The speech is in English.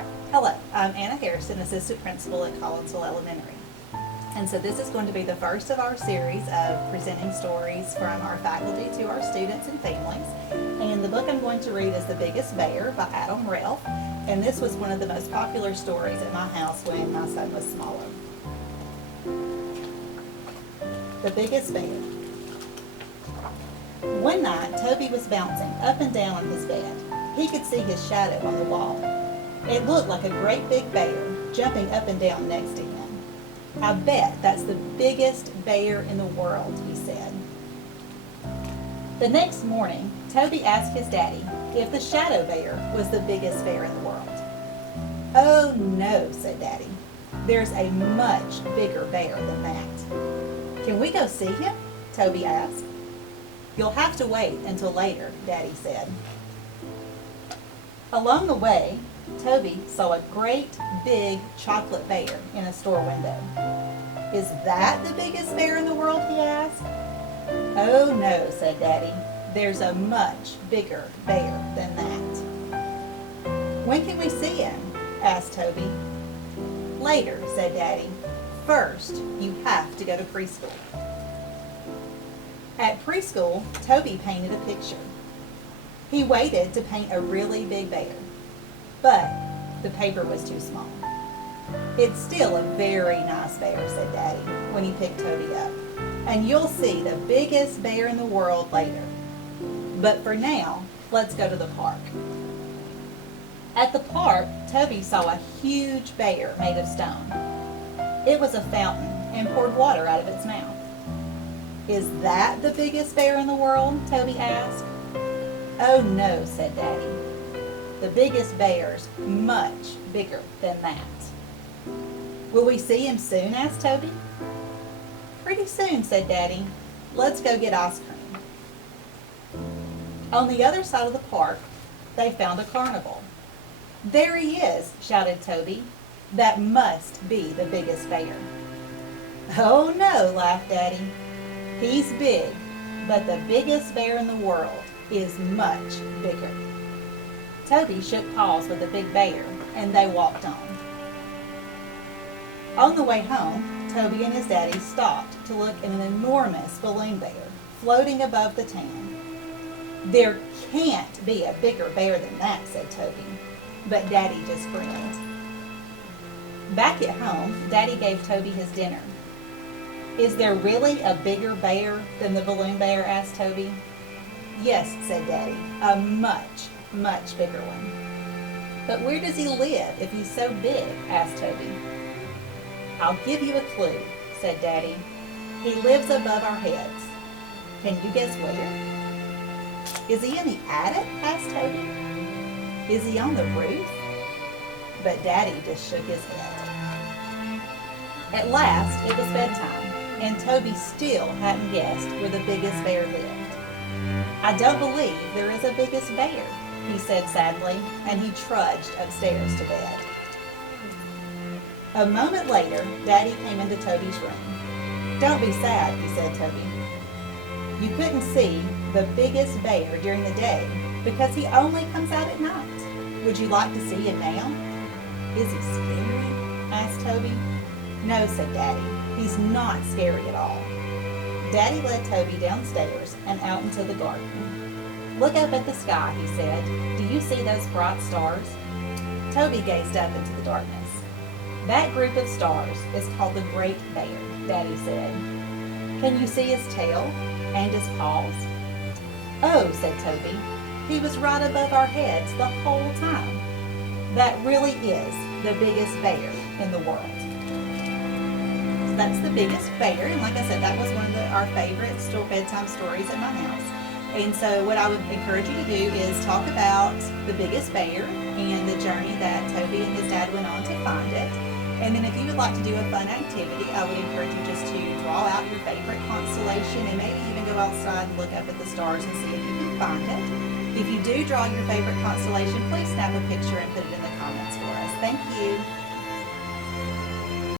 Right. Hello, I'm Anna Harrison, Assistant Principal at Collinsville Elementary. And so this is going to be the first of our series of presenting stories from our faculty to our students and families. And the book I'm going to read is The Biggest Bear by Adam Ralph. And this was one of the most popular stories at my house when my son was smaller. The Biggest Bear. One night, Toby was bouncing up and down on his bed. He could see his shadow on the wall. It looked like a great big bear jumping up and down next to him. "I bet that's the biggest bear in the world," he said. The next morning, Toby asked his daddy if the shadow bear was the biggest bear in the world. "Oh no," said Daddy. "There's a much bigger bear than that." "Can we go see him?" Toby asked. "You'll have to wait until later," Daddy said. Along the way, Toby saw a great big chocolate bear in a store window. "Is that the biggest bear in the world?" he asked. "Oh no," said Daddy. "There's a much bigger bear than that." "When can we see him?" asked Toby. "Later," said Daddy. "First, you have to go to preschool." At preschool, Toby painted a picture. He waited to paint a really big bear, but the paper was too small. "It's still a very nice bear," said Daddy when he picked Toby up, "and you'll see the biggest bear in the world later. But for now, let's go to the park." At the park, Toby saw a huge bear made of stone. It was a fountain and poured water out of its mouth. "Is that the biggest bear in the world?" Toby asked. "Oh no," said Daddy. "The biggest bear's much bigger than that." "Will we see him soon?" asked Toby. "Pretty soon," said Daddy. "Let's go get ice cream." On the other side of the park, they found a carnival. "There he is," shouted Toby. "That must be the biggest bear." "Oh no," laughed Daddy. "He's big, but the biggest bear in the world is much bigger." Toby shook paws with the big bear, and they walked on. On the way home, Toby and his daddy stopped to look at an enormous balloon bear floating above the town. "There can't be a bigger bear than that," said Toby, but Daddy just grinned. Back at home, Daddy gave Toby his dinner. "Is there really a bigger bear than the balloon bear?" asked Toby. "Yes," said Daddy, "a much, much bigger one." "But where does he live if he's so big?" asked Toby. "I'll give you a clue," said Daddy. "He lives above our heads. Can you guess where?" "Is he in the attic?" asked Toby. "Is he on the roof?" But Daddy just shook his head. At last, it was bedtime, and Toby still hadn't guessed where the biggest bear lived. "I don't believe there is a biggest bear," he said sadly, and he trudged upstairs to bed. A moment later, Daddy came into Toby's room. "Don't be sad," he said, "Toby. You couldn't see the biggest bear during the day because he only comes out at night. Would you like to see him now?" "Is he scary?" asked Toby. "No," said Daddy. "He's not scary at all." Daddy led Toby downstairs and out into the garden. "Look up at the sky," he said. "Do you see those bright stars?" Toby gazed up into the darkness. "That group of stars is called the Great Bear," Daddy said. "Can you see his tail and his paws?" "Oh," said Toby, "he was right above our heads the whole time. That really is the biggest bear in the world." That's The Biggest Bear, and like I said, that was one of our favorite bedtime stories at my house. And so what I would encourage you to do is talk about the biggest bear and the journey that Toby and his dad went on to find it. And then if you would like to do a fun activity, I would encourage you just to draw out your favorite constellation and maybe even go outside and look up at the stars and see if you can find it. If you do draw your favorite constellation, please snap a picture and put it in the comments for us. Thank you.